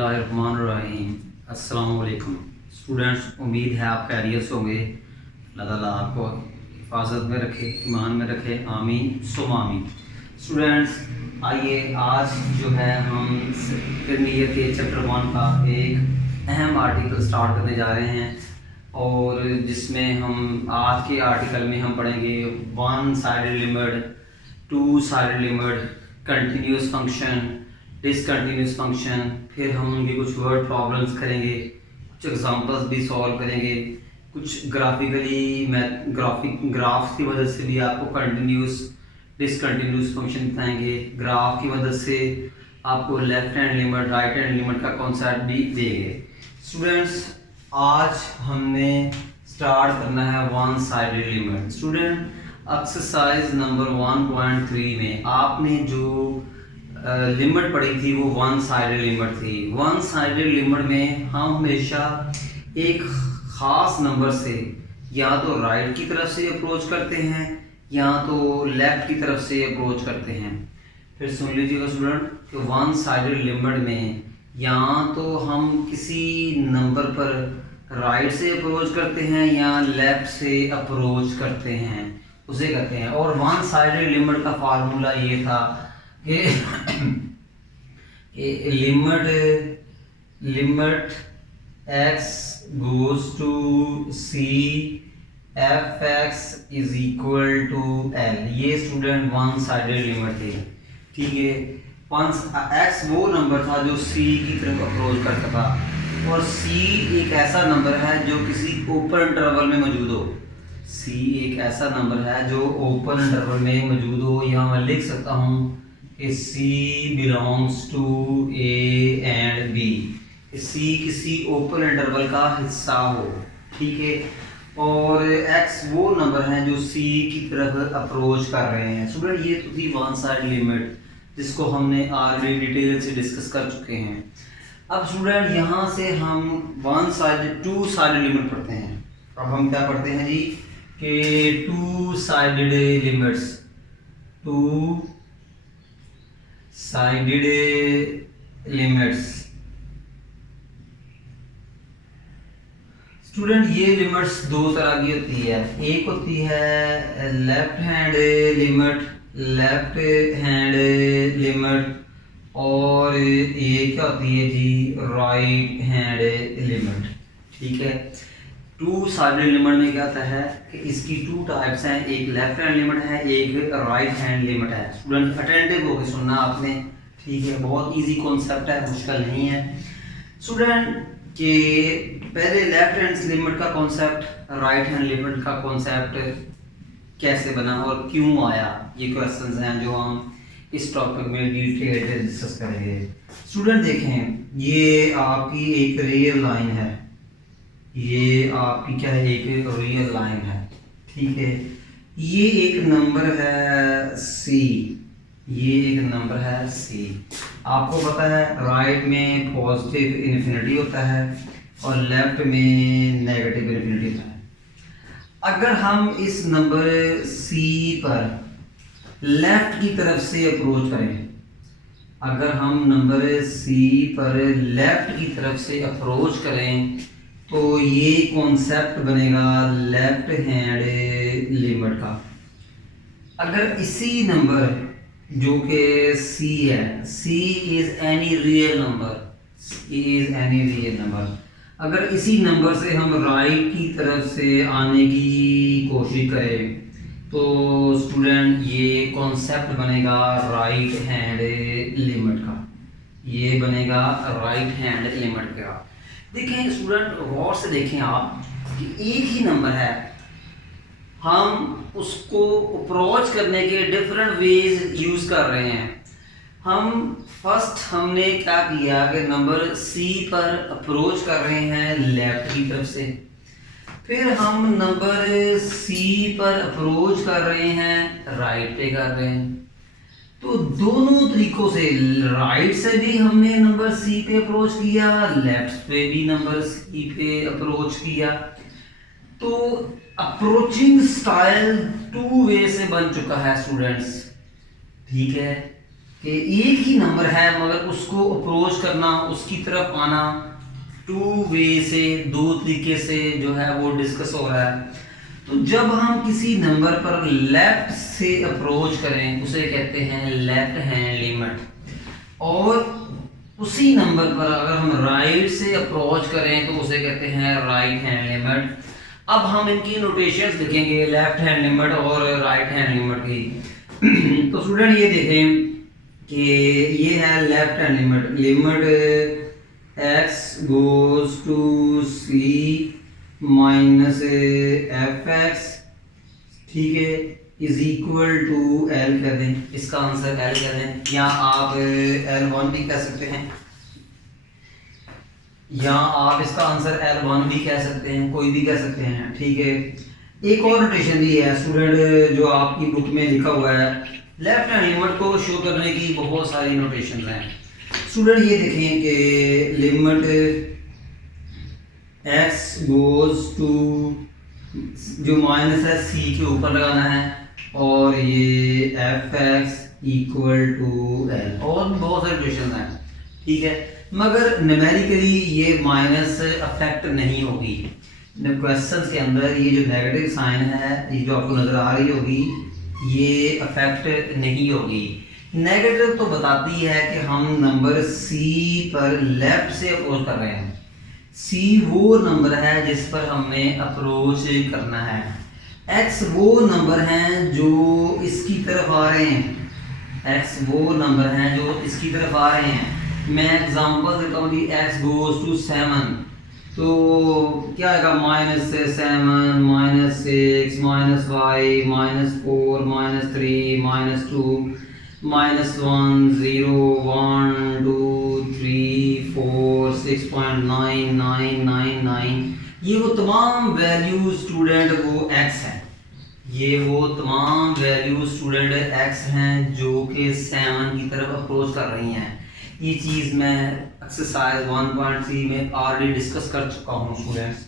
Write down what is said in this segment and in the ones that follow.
बिस्मिल्लाहिर्रहमानिर्रहीम। अस्सलाम वालेकुम स्टूडेंट्स, उम्मीद है आप खैरियत से होंगे। अल्लाह ताला आपको हिफाजत में रखे, ईमान में रखे, आमीन सुम आमीन। स्टूडेंट्स, आइए आज जो है हम इंटरमीडिएट के चैप्टर 1 का एक अहम आर्टिकल स्टार्ट करने जा रहे हैं और जिसमें हम आज के आर्टिकल में हम पढ़ेंगे one sided limit, two sided limit, continuous function, discontinuous function. फिर हम उनके कुछ वर्ड प्रॉब्लम्स करेंगे, कुछ एग्जांपल्स भी सॉल्व करेंगे, कुछ ग्राफ्स की मदद से भी आपको कंटिन्यूस डिसकंटिन्यूस फंक्शन बताएंगे। ग्राफ की मदद से आपको left hand limit, right hand limit का कॉन्सेप्ट भी देंगे। स्टूडेंट्स, आज हमने स्टार्ट करना है one sided limit. Student, exercise number 1.3 में आपने जो लिमिट पढ़ी थी वो वन साइडेड लिमिट थी। वन साइडेड लिमिट में हम हमेशा एक ख़ास नंबर से या तो राइट की तरफ से अप्रोच करते हैं या तो लेफ़्ट की तरफ से अप्रोच करते हैं। फिर सुन लीजिएगा स्टूडेंट कि वन साइडेड लिमिट में या तो हम किसी नंबर पर राइट से अप्रोच करते हैं या लेफ़्ट से अप्रोच करते हैं, उसे कहते हैं। और वन साइडेड लिमिट का फार्मूला ये था कि limit x goes to c f x is equal to l. ये स्टूडेंट वन साइडेड लिमिट थी, ठीक है। x वो नंबर था जो c की तरफ अप्रोच करता था और c एक ऐसा नंबर है जो किसी ओपन इंटरवल में मौजूद हो। c एक ऐसा नंबर है जो ओपन इंटरवल में मौजूद हो। यहाँ मैं लिख सकता हूँ कि C belongs to A and B। C किसी ओपन इंटरवल का हिस्सा हो, ठीक है। और X वो नंबर है जो C की तरफ अप्रोच कर रहे हैं। स्टूडेंट, ये तो थी वन साइड लिमिट जिसको हमने ऑलरेडी डिटेल से डिस्कस कर चुके हैं। अब स्टूडेंट, यहाँ से हम टू साइडेड लिमिट पढ़ते हैं। अब हम क्या पढ़ते हैं जी कि two sided limits, two sided limits. Student, ये लिमिट्स दो तरह की होती है। एक होती है लेफ्ट हैंड लिमिट और ये क्या होती है जी राइट हैंड लिमिट, ठीक है। टू साइडेड लिमिट में क्या होता है कि इसकी टू टाइप्स हैं, एक लेफ्ट हैंड लिमिट है, एक राइट हैंड लिमिट है। स्टूडेंट, अटेंटिव होकर सुनना आपने, ठीक है। बहुत इजी कॉन्सेप्ट है, मुश्किल नहीं है। स्टूडेंट के पहले लेफ्ट हैंड लिमिट का कॉन्सेप्ट, राइट हैंड लिमिट का कॉन्सेप्ट कैसे बना और क्यों आया, ये क्वेश्चंस हैं जो हम इस टॉपिक में डिटेल डिस्कस करेंगे। स्टूडेंट देखें, ये आपकी एक रियल लाइन है, ये आपकी क्या है, एक रियल लाइन है, ठीक है। ये एक नंबर है C, ये एक नंबर है C। आपको पता है राइट में पॉजिटिव इन्फिनिटी होता है और लेफ्ट में नेगेटिव इन्फिनिटी होता है। अगर हम इस नंबर C पर लेफ्ट की तरफ से अप्रोच करें, अगर हम नंबर C पर लेफ्ट की तरफ से अप्रोच करें तो ये कॉन्सेप्ट बनेगा लेफ्ट हैंड लिमिट का। अगर इसी नंबर जो कि C है, C is any real number, अगर इसी नंबर से हम राइट की तरफ से आने की कोशिश करें तो स्टूडेंट ये कॉन्सेप्ट बनेगा राइट हैंड लिमिट का, ये बनेगा राइट हैंड लिमिट का। देखें स्टूडेंट, गौर से देखें आप कि एक ही नंबर है, हम उसको अप्रोच करने के डिफरेंट वेज यूज कर रहे हैं। हमने क्या किया कि नंबर C पर अप्रोच कर रहे हैं लेफ्ट की तरफ से, फिर हम नंबर C पर अप्रोच कर रहे हैं राइट पे कर रहे हैं। तो दोनों तरीकों से, राइट से भी हमने नंबर C पे अप्रोच किया, लेफ्ट पे भी नंबर C पे अप्रोच किया। तो अप्रोचिंग स्टाइल टू वे से बन चुका है स्टूडेंट्स, ठीक है। कि एक ही नंबर है मगर उसको अप्रोच करना, उसकी तरफ आना टू वे से, दो तरीके से जो है वो डिस्कस हो रहा है। तो जब हम किसी नंबर पर लेफ्ट से अप्रोच करें उसे कहते हैं लेफ्ट हैंड लिमिट, और उसी नंबर पर अगर हम राइट से अप्रोच करें तो उसे कहते हैं राइट हैंड लिमिट। अब हम इनकी नोटेशंस लिखेंगे लेफ्ट हैंड लिमिट और राइट हैंड लिमिट की। तो स्टूडेंट ये देखें कि ये है left hand limit, limit x goes to c minus f x, ठीक है, इज इक्वल टू l कर दें, इसका आंसर l कर दें, या आप l1 भी कह सकते हैं, या आप इसका आंसर l1 भी कह सकते हैं, कोई भी कह सकते हैं, ठीक है। एक और नोटेशन भी है स्टूडेंट जो आपकी बुक में लिखा हुआ है, लेफ्ट हैंड लिमिट को शो करने की बहुत सारी नोटेशन हैं स्टूडेंट। ये देखें कि लिमिट x गोज टू, जो माइनस है c के ऊपर लगाना है, और ये f x equal to l, और बहुत सारे क्वेश्चन हैं, ठीक है, मगर न्यूमेरिकली ये माइनस अफेक्ट नहीं होगी। क्वेश्चंस के अंदर ये जो नेगेटिव साइन है, ये जो आपको नजर आ रही होगी, ये अफेक्ट नहीं होगी। नेगेटिव तो बताती है कि हम नंबर सी पर लेफ्ट से अप्रोच कर रहे हैं, सी वो नंबर है जिस पर हमें अप्रोच करना है, एक्स वो नंबर हैं जो इसकी तरफ आ रहे हैं, एक्स वो नंबर हैं जो इसकी तरफ आ रहे हैं। मैं एग्जांपल देता हूँ कि एक्स गोज टू 7, तो क्या आएगा, -7 -6 -y -4 -3 -2 -1 0 1 2 3 4 6.9999, ये वो तमाम वैल्यू स्टूडेंट वो x है, ये वो तमाम वैल्यू स्टूडेंट x हैं जो कि 7 की तरफ अप्रोच कर रही हैं। ये चीज़ मैं एक्सरसाइज 1.3 में ऑलरेडी डिस्कस कर चुका हूँ स्टूडेंट्स।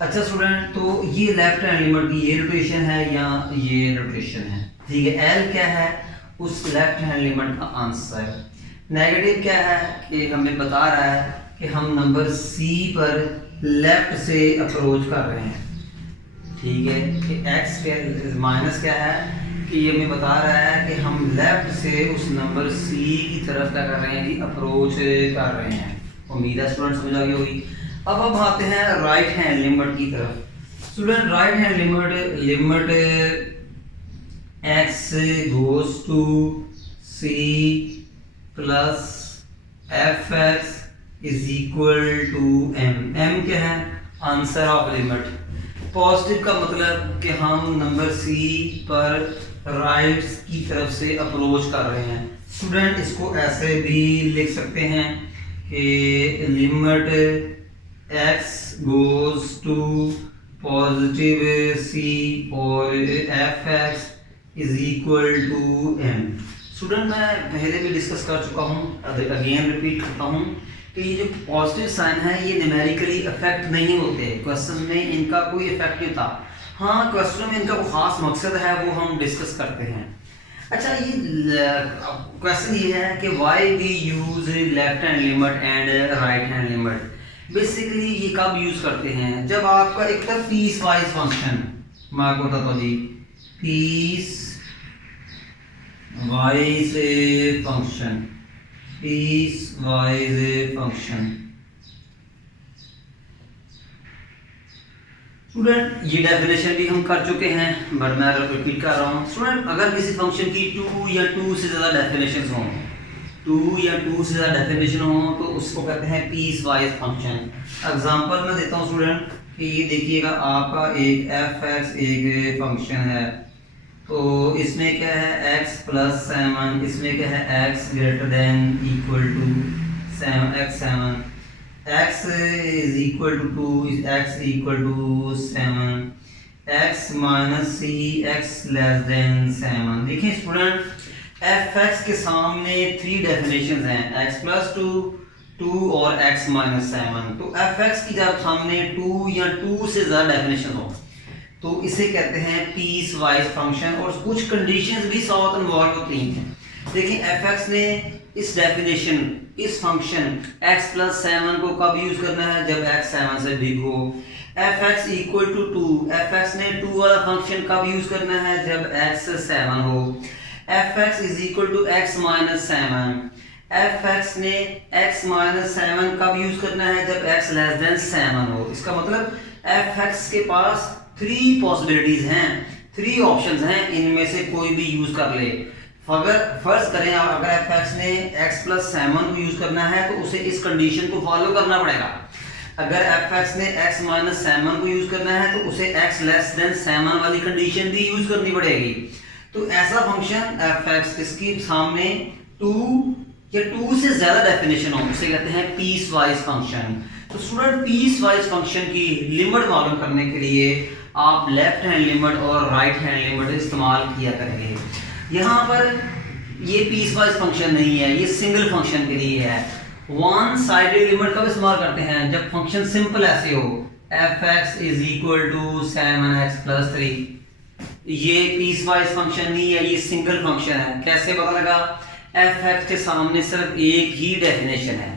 अच्छा स्टूडेंट, तो ये लेफ्ट हैंड लिमिट की ये रोटेशन है या ये रोटेशन है, ठीक है। l क्या है, उस लेफ्ट हैंड लिमिट का आंसर। नेगेटिव क्या है कि हमें बता रहा है कि हम नंबर c पर लेफ्ट से अप्रोच कर रहे हैं, ठीक है, कि x के माइनस क्या है कि ये हमें बता रहा है कि हम लेफ्ट से उस नंबर c की तरफ क्या कर रहे हैं जी, अप्रोच कर रहे हैं। उम्मीद है स्टूडेंट समझ आ गई होगी। अब आते हैं राइट हैंड लिमिट की तरफ। Student right hand limit x goes to c plus f x is equal to m। m क्या है, आंसर ऑफ लिमिट। पॉजिटिव का मतलब कि हम नंबर c पर राइट की तरफ से अप्रोच कर रहे हैं। स्टूडेंट इसको ऐसे भी लिख सकते हैं कि limit x goes to positive c और f x is equal to m। Student मैं पहले भी डिस्कस कर चुका हूँ, अगेन रिपीट करता हूँ कि ये जो पॉजिटिव साइन है ये न्यूमेरिकली अफेक्ट नहीं होते, क्वेश्चन में इनका कोई इफेक्ट नहीं था। हाँ, क्वेश्चन में इनका वो खास मकसद है वो हम डिस्कस करते हैं। अच्छा, ये क्वेश्चन ये है कि why we use left hand limit and right hand limit. Basically ये कब यूज करते हैं, जब आपका एक था पीस वाइज फंक्शन, मैं आपको बताता हूँ जी, piece wise function, piece wise function. Student ये डेफिनेशन भी हम कर चुके हैं बट मैं रिपीट कर रहा हूँ। स्टूडेंट अगर किसी फंक्शन की 2 या 2 से ज़्यादा डेफिनेशन हों, 2 या 2 से ज़्यादा डेफिनेशन हो तो उसको कहते हैं पीस वाइज फंक्शन। एग्जांपल मैं देता हूँ स्टूडेंट कि ये देखिएगा आपका एक एफ एक्स एक फंक्शन है, तो इसमें क्या है x प्लस 7, इसमें क्या है x greater than equal to 7, x is equal to 2, x equal to 7, x minus c x less than 7। देखिए स्टूडेंट एफ एक्स के सामने 3 डेफिनेशन हैं, x प्लस 2 और x माइनस 7। तो एफ एक्स की जब सामने 2 या 2 से ज़्यादा डेफिनेशन हो, तो इसे कहते हैं पीस वाइज फंक्शन, और कुछ कंडीशंस भी साथ इन्वॉल्व होती हैं। देखिए एफ ने इस डेफिनेशन, इस फंक्शन x + 7 को कब यूज करना है, जब x 7 से बिग हो। fx = 2, fx ने 2 वाला फंक्शन कब यूज करना है, जब x 7 हो। fx = x - 7, fx ने x - 7 कब यूज करना है, जब x < 7 हो। इसका मतलब fx के पास 3 पॉसिबिलिटीज हैं, 3 ऑप्शंस हैं, इनमें से कोई भी यूज कर ले। अगर फर्ज करें अगर fx ने x + 7 को यूज करना है तो उसे इस कंडीशन को फॉलो करना पड़ेगा। अगर fx ने x - 7 को यूज करना है तो उसे x < 7 वाली कंडीशन भी यूज करनी पड़ेगी। तो ऐसा फंक्शन fx इसके सामने 2 या 2 से ज्यादा डेफिनेशन हो, उसे कहते हैं पीस वाइज फंक्शन। तो स्टूडेंट पीस वाइज फंक्शन की लिमिट मालूम करने के लिए आप लेफ्ट हैंड लिमिट और राइट हैंड लिमिट इस्तेमाल किया करेंगे। यहाँ पर ये पीस वाइज फंक्शन नहीं है, ये सिंगल फंक्शन के लिए है। वन साइडेड लिमिट कब इस्तेमाल करते हैं, जब फंक्शन सिंपल ऐसे हो, fx = 7x + 3। ये पीस वाइज फंक्शन नहीं है, ये सिंगल फंक्शन है। कैसे पता लगा, fx के सामने सिर्फ एक ही डेफिनेशन है,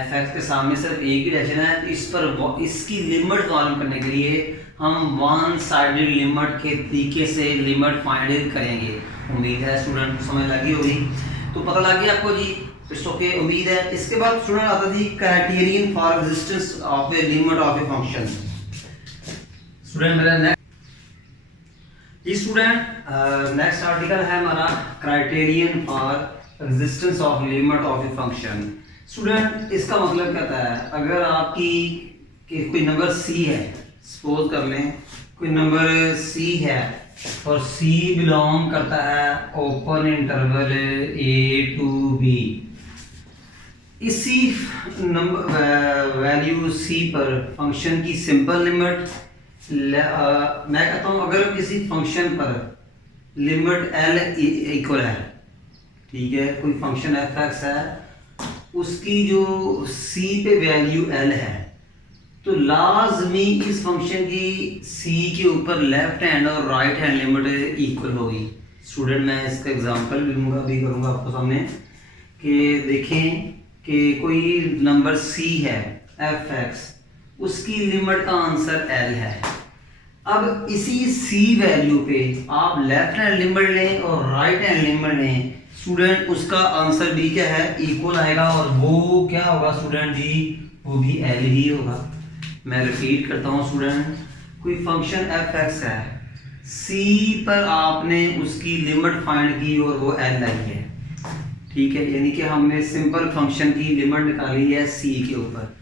fx के सामने सिर्फ एक ही डेफिनेशन है। तो इस पर इसकी लिमिट मालूम करने के लिए हम वन साइडेड लिमिट के तरीके से लिमिट फाइंड करेंगे। उम्मीद है स्टूडेंट को समझ लगी होगी, तो पता लग गया आपको जी, इट्स ओके, उम्मीद है। इसके बाद स्टूडेंट आता थी criterion for existence of a limit of a function. Student मेरा नेक्स्ट आर्टिकल है हमारा criterion for existence of limit of a function. Student इसका मतलब क्या है, अगर आपकी कोई नंबर c है, सपोज कर लें कोई नंबर c है और c बिलोंग करता है open interval a to b, इसी नंबर वैल्यू c पर फंक्शन की सिंपल लिमिट, मैं कहता हूँ अगर किसी फंक्शन पर लिमिट l इक्वल है, ठीक है, कोई फंक्शन fx है, उसकी जो c पे वैल्यू l है, तो लाजमी इस फंक्शन की c के ऊपर लेफ्ट हैंड और राइट हैंड लिमिट इक्वल होगी। स्टूडेंट मैं इसका एग्जांपल भी लूँगा, अभी करूँगा आपको सामने कि देखें कि कोई नंबर c है fx, उसकी लिमिट का आंसर l है। अब इसी c वैल्यू पे आप लेफ्ट हैंड लिमिट लें और राइट हैंड लिमिट लें, स्टूडेंट उसका आंसर भी क्या है, इक्वल आएगा, और वो क्या होगा स्टूडेंट जी, वो भी l ही होगा। मैं रिपीट करता हूँ स्टूडेंट, कोई फंक्शन fx है, c पर आपने उसकी लिमिट फाइंड की और वो l आई है, ठीक है, यानी कि हमने सिंपल फंक्शन की लिमिट निकाली है c के ऊपर।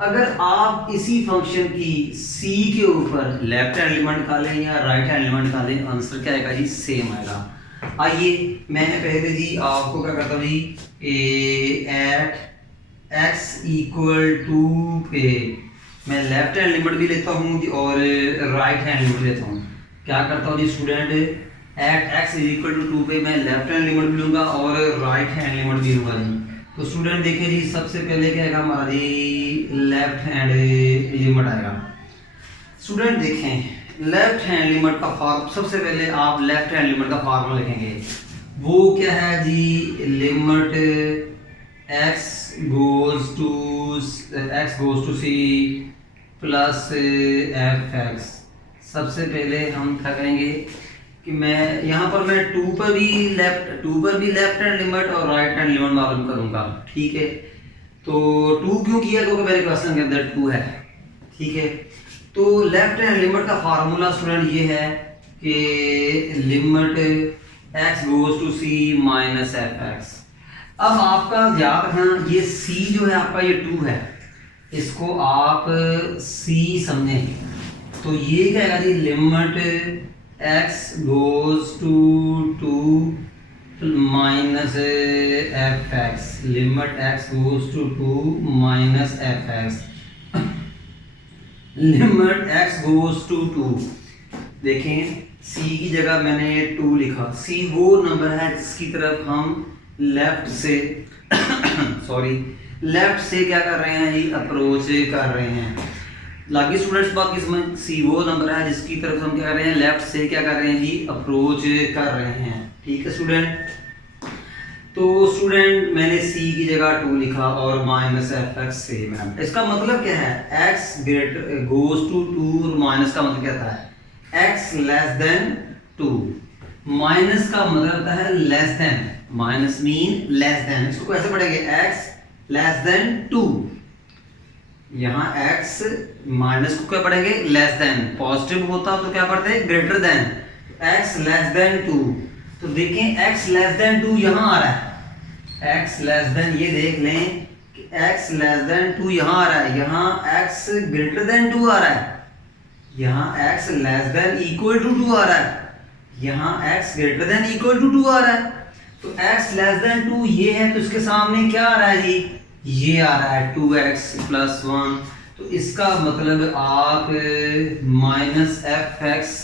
अगर आप इसी फंक्शन की c के ऊपर लेफ्ट हैंड लिमिट निकालें या राइट हैंड लिमिट निकालें, आंसर क्या आएगा जी, सेम आएगा। आइए मैं पहले जी आपको क्या करता हूँ जी, एट x = पे मैं लेफ्ट हैंड लिमिट भी लेता हूँ और राइट हैंड लिमिट लेता हूँ। क्या करता हूँ जी स्टूडेंट, एट x = 2 पे मैं लेफ्ट हैंड लिमिट भी लूँगा और राइट हैंड लिमिट भी लूँगा जी। तो स्टूडेंट देखिए जी, सबसे पहले क्या आएगा हमारा जी, लेफ्ट हैंड लिमिट आएगा। स्टूडेंट देखें लेफ्ट हैंड लिमिट का फॉर्म, सबसे पहले आप लेफ्ट हैंड लिमिट का फॉर्मूला लिखेंगे, वो क्या है जी, limit x goes to c plus fx। सबसे पहले हम क्या करेंगे कि मैं यहाँ पर मैं 2 पर भी लेफ्ट हैंड लिमिट और राइट हैंड लिमिट मालूम करूँगा, ठीक है। तो 2 क्यों किया, क्योंकि मेरे क्वेश्चन के अंदर 2 है, ठीक है। तो लेफ्ट हैंड लिमिट का फार्मूला स्टूडेंट ये है कि limit x goes to c minus fx। अब आपका याद रखना, ये c जो है आपका ये 2 है, इसको आप c समझें, तो ये क्या है जी, limit x goes to 2 minus fx, limit x goes to 2 minus fx, limit x goes to 2। देखें c की जगह मैंने 2 लिखा, c वो नंबर है जिसकी तरफ हम लेफ्ट से लेफ्ट से क्या कर रहे हैं, अप्रोच कर रहे हैं। लागी स्टूडेंट्स बाकी इसमें सी वो नंबर है जिसकी तरफ हम क्या कर रहे हैं, लेफ्ट से क्या कर रहे हैं जी, अप्रोच कर रहे हैं। ठीक है स्टूडेंट, तो स्टूडेंट मैंने सी की जगह 2 लिखा और माइनस एफ एक्स सेम है। इसका मतलब क्या है, एक्स ग्रेटर गोज टू 2 और माइनस का मतलब क्या था, एक्स लेस देन 2। माइनस का मतलब होता है less than, minus mean less than. इसको कैसे पढ़ेंगे, एक्स लेस देन 2। यहाँ x माइनस को क्या पढ़ेंगे, लेस देन। पॉजिटिव होता तो क्या पढ़ते हैं, greater than. x less then 2, तो देखें x लेस देन 2 यहाँ आ रहा है, x लेस देन, ये देख लें कि x लेस देन 2 यहाँ आ रहा है, यहाँ x ग्रेटर देन 2 आ रहा है, यहाँ x less than equal to 2 आ रहा है, यहाँ x greater than equal to 2 आ रहा है। तो x लेस देन 2 ये है, तो इसके सामने क्या आ रहा है जी, ये आ रहा है 2x प्लस 1। तो इसका मतलब आप माइनस एफ एक्स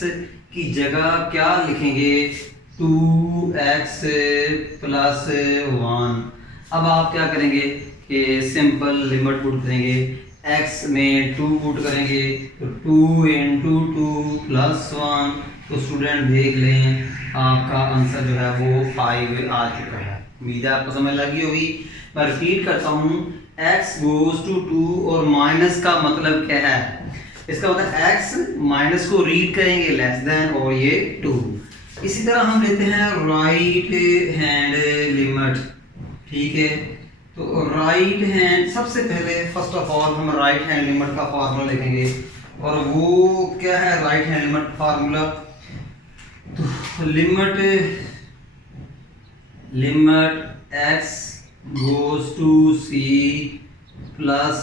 की जगह क्या लिखेंगे, 2x प्लस 1। अब आप क्या करेंगे कि सिंपल लिमिट पुट करेंगे, x में 2 पुट करेंगे तो 2 इंटू 2 प्लस 1। तो स्टूडेंट देख लें आपका आंसर जो है वो 5 आ चुका है। उम्मीद है आपको समझ लगी होगी। मैं रिपीट करता हूँ, x गोज टू 2 और माइनस का मतलब क्या है, इसका मतलब x माइनस को रीड करेंगे लेस देन और ये 2। इसी तरह हम लेते हैं राइट हैंड लिमिट। ठीक है, तो राइट हैंड, सबसे पहले फर्स्ट ऑफ ऑल हम राइट हैंड लिमिट का फार्मूला लिखेंगे, और वो क्या है राइट हैंड लिमिट फार्मूला, तो limit x goes to c plus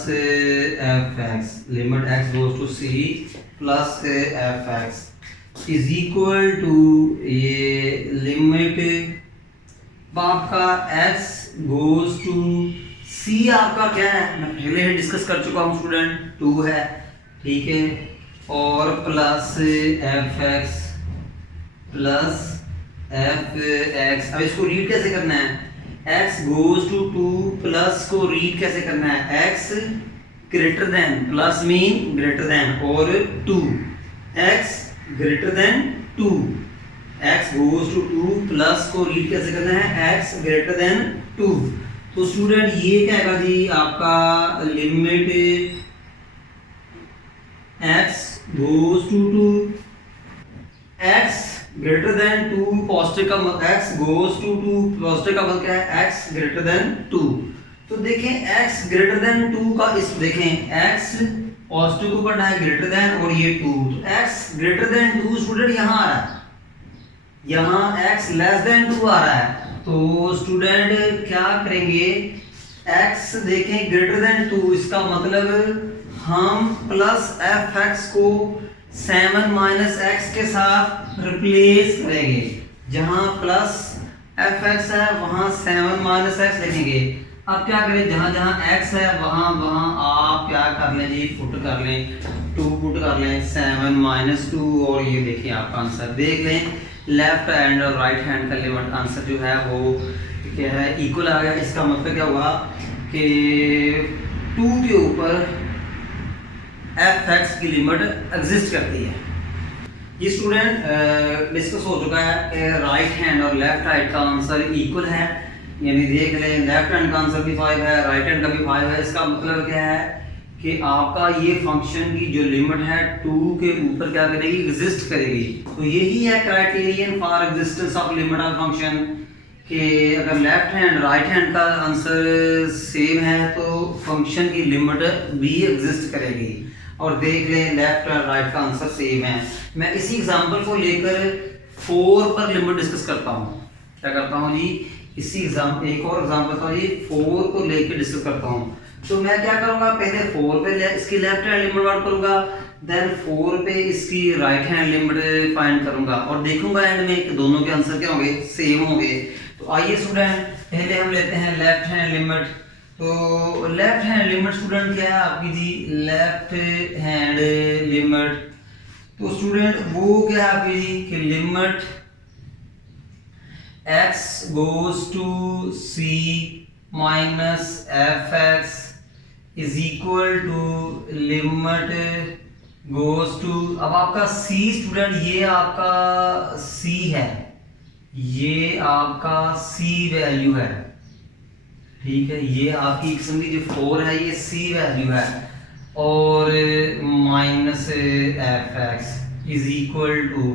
fx, limit x goes to c plus fx is equal to ये लिमिट आपका x goes to c आपका क्या है, मैं पहले ही डिस्कस कर चुका हूँ स्टूडेंट, 2 है। ठीक है, और प्लस fx प्लस fx। अब इसको रीड कैसे करना है, x गोज टू 2 प्लस को रीड कैसे करना है, x greater than, plus mean greater than, और 2, x greater than 2। x goes to 2 plus को रीड कैसे करना है, x ग्रेटर देन 2। तो स्टूडेंट ये क्या है जी, आपका limit x goes to 2, x greater than 2 positive का x गोज टू 2 पॉजिटिव का मतलब क्या है, x ग्रेटर देन 2। तो देखें x ग्रेटर देन 2 का, इस देखें x पॉजिटिव को पढ़ना है ग्रेटर देन और ये 2, तो x ग्रेटर देन 2 स्टूडेंट यहाँ आ रहा है, यहाँ x लेस देन 2 आ रहा है। तो स्टूडेंट क्या करेंगे, x देखें ग्रेटर देन 2, इसका मतलब हम प्लस एफ एक्स को 7 माइनस एक्स के साथ रिप्लेस करेंगे, जहां प्लस एफ एक्स है वहां 7 माइनस एक्स लिखेंगे। अब क्या करें, जहां जहां x है वहां वहां आप क्या कर लें जी, पुट कर लें, 2 पुट कर लें, 7 माइनस 2, और ये देखिए आपका आंसर देख लें, लेफ्ट हैंड और राइट हैंड का लिमिट आंसर जो है वो क्या है, इक्वल आ गया। इसका मतलब क्या हुआ कि 2 के ऊपर एफ एक्स की लिमिट एग्जिस्ट करती है। ये स्टूडेंट डिस्कस हो चुका है कि राइट हैंड और लेफ्ट हैंड का आंसर इक्वल है, यानी देख लें लेफ्ट हैंड का आंसर भी 5 है, राइट हैंड का भी 5 है। इसका मतलब क्या है कि आपका ये फंक्शन की जो लिमिट है 2 के ऊपर क्या करेगी, एग्जिस्ट करेगी। तो यही है criterion for existence of limit of function, कि अगर लेफ्ट हैंड राइट हैंड का आंसर सेम है तो फंक्शन की लिमिट भी एग्जिस्ट करेगी। और देख लें लेफ्ट और राइट का आंसर सेम है। मैं इसी एग्जांपल को लेकर 4 पर लिमिट डिस्कस करता हूँ। क्या करता हूँ जी, इसी एक और एग्जांपल था जी, 4 को लेकर डिस्कस करता हूँ। तो मैं क्या करूँगा, पहले 4 पे इसकी लेफ्ट हैंड लिमिट फाइंड करूँगा, देन 4 पे इसकी राइट हैंड लिमिट फाइंड करूँगा, और देखूंगा एंड में कि दोनों के आंसर क्या होंगे, सेम होंगे। तो आइए स्टूडेंट पहले हम लेते हैं लेफ्ट हैंड लिमिट। तो लेफ्ट हैंड लिमिट स्टूडेंट क्या है आपकी जी, लेफ्ट हैंड लिमिट। तो स्टूडेंट वो क्या है आपकी जी कि limit x goes to c minus f x is equal to limit goes to, अब आपका c स्टूडेंट, ये आपका c है, ये आपका c वैल्यू है, ठीक है, ये आपकी किस्म की जो 4 है ये c वैल्यू है, और minus f x is equal to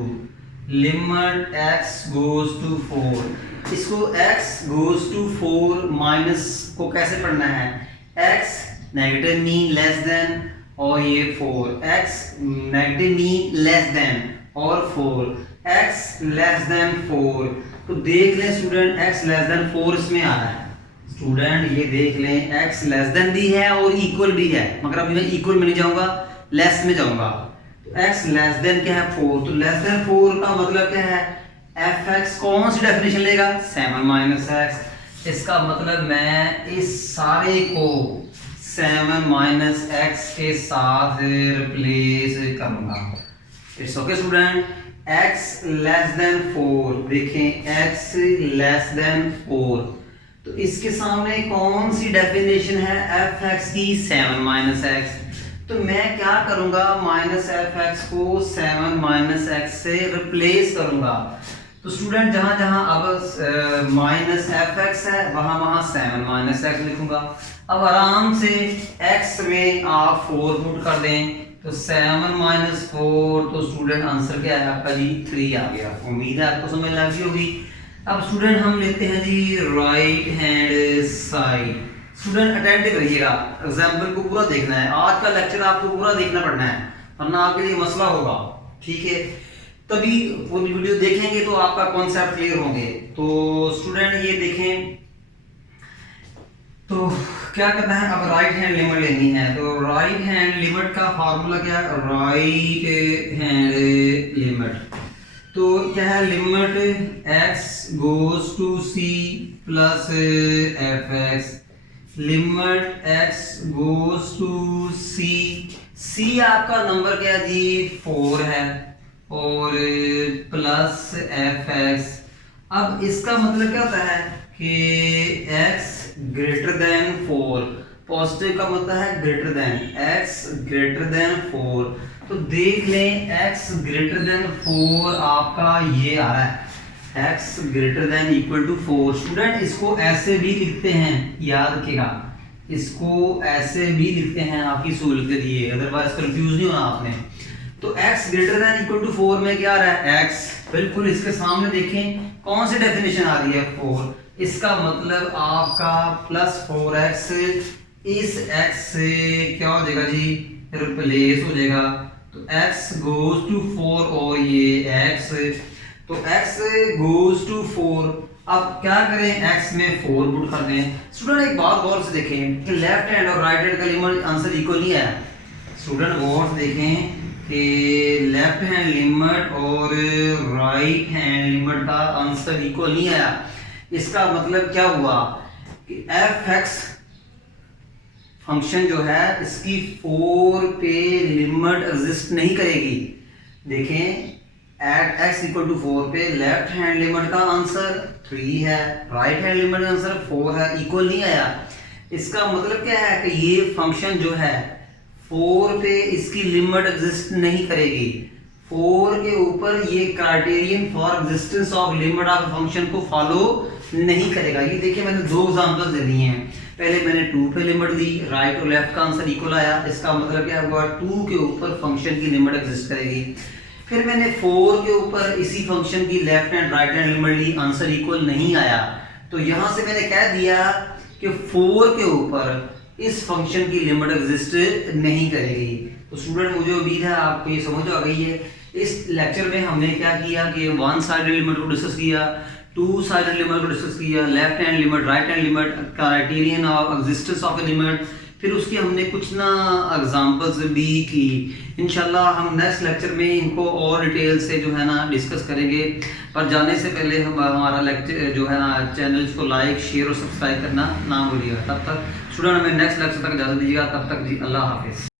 limit x goes to 4। इसको x गोज टू 4 माइनस को कैसे पढ़ना है, x negative mean less than और ये 4, x negative mean less than और 4, x लेस देन 4। तो देख लें स्टूडेंट x लेस देन 4 इसमें आ रहा है, स्टूडेंट ये देख लें x लेस देन भी है और इक्वल भी है, मगर अभी मैं इक्वल में नहीं जाऊंगा, लेस में जाऊंगा। तो x लेस देन क्या है 4, तो लेस देन 4 का मतलब क्या है, fx कौन सी डेफिनेशन लेगा, 7 माइनस एक्स। इसका मतलब मैं इस सारे को 7 माइनस एक्स के साथ रिप्लेस करूंगा। It's okay student, x less then 4, देखें x लेस देन 4, तो इसके सामने कौन सी डेफिनेशन है fx की, 7 माइनस एक्स। तो मैं क्या करूंगा, माइनस एफ एक्स को 7 माइनस एक्स से रिप्लेस करूंगा। तो स्टूडेंट जहां जहां अब माइनस एफ एक्स है वहां वहां 7 माइनस एक्स लिखूंगा। अब आराम से x में आप 4 पुट कर दें, तो 7 माइनस 4, तो स्टूडेंट आंसर क्या है आपका जी, 3 आ गया। उम्मीद है आपको समझ लग गई होगी। अब स्टूडेंट हम लेते हैं जी right hand side. Student attentive रहिएगा, एग्जाम्पल को पूरा देखना है, आज का लेक्चर आपको पूरा देखना पड़ना है, वरना आपके लिए मसला होगा, ठीक है। तभी पूरी वीडियो देखेंगे तो आपका कॉन्सेप्ट क्लियर होंगे। तो स्टूडेंट ये देखें, तो क्या करना है, अब राइट हैंड लिमिट लेनी है। तो राइट हैंड लिमिट का फार्मूला क्या है, राइट हैंड लिमिट, तो क्या है, limit x goes to c plus f x, limit x goes to c आपका नंबर क्या है जी, 4 है, और प्लस एफ एक्स। अब इसका मतलब क्या होता है कि x ग्रेटर देन 4, पॉजिटिव का मतलब है greater than, x greater then 4। तो देख लें x ग्रेटर देन 4 आपका ये आ रहा है, x greater than equal to 4। Student इसको ऐसे भी लिखते हैं, याद रखिएगा, इसको ऐसे भी लिखते हैं आपकी सहूलत के लिए, अदरवाइज कंफ्यूज नहीं होना आपने। तो x greater than equal to 4 में क्या आ रहा है, x बिल्कुल इसके सामने देखें कौन सी डेफिनेशन आ रही है, 4। इसका मतलब आपका प्लस 4x इस x से क्या हो जाएगा जी, रिप्लेस हो जाएगा। तो x गोज टू 4 और ये x, तो x गोज टू 4। अब क्या करें, x में 4 पुट कर दें। स्टूडेंट एक बात गौर से देखें कि लेफ्ट हैंड और राइट हैंड का लिमिट आंसर इक्वल नहीं है। स्टूडेंट गौर से देखें कि लेफ्ट हैंड लिमिट और राइट हैंड लिमिट का आंसर इक्वल नहीं आया। इसका मतलब क्या हुआ कि एफ एक्स फंक्शन जो है इसकी 4 पे लिमिट एग्जिस्ट नहीं करेगी। देखें एट x इक्वल टू 4 पे लेफ्ट हैंड लिमिट का आंसर 3 है, राइट हैंड लिमिट का आंसर 4 है, इक्वल नहीं आया। इसका मतलब क्या है कि ये फंक्शन जो है 4 पे इसकी लिमिट एग्जिस्ट नहीं करेगी। 4 के ऊपर ये criterion for existence of limit of function को फॉलो नहीं करेगा। ये देखिए मैंने 2 एग्जांपल्स दे दिए हैं। पहले मैंने 2 पे लिमिट दी, राइट और लेफ्ट का आंसर इक्वल आया। इसका मतलब क्या हुआ, 2 के ऊपर फंक्शन की लिमिट एग्जिस्ट करेगी। फिर मैंने 4 के ऊपर इसी फंक्शन की left and right hand limit ली, आंसर इक्वल नहीं आया। तो यहां से मैंने कह दिया कि 4 के ऊपर इस फंक्शन की लिमिट एग्जिस्ट नहीं करेगी। तो स्टूडेंट मुझे उम्मीद है आपको ये समझ आ गई है। इस लेक्चर में हमने क्या किया कि 1 साइडेड लिमिट को डिस्कस किया, 2 साइडेड लिमिट को डिस्कस किया, left hand limit, right hand limit, criterion of existence of a limit, फिर उसकी हमने कुछ ना एग्जांपल्स भी की। इंशाल्लाह हम नेक्स्ट लेक्चर में इनको और डिटेल से जो है ना डिस्कस करेंगे। पर जाने से पहले हम हमारा लेक्चर जो है ना चैनल को लाइक, शेयर और सब्सक्राइब करना ना भूलिएगा। तब तक स्टूडेंट हमें नेक्स्ट लेक्चर तक इजाज़त दीजिएगा। तब तक जी अल्लाह हाफिज़।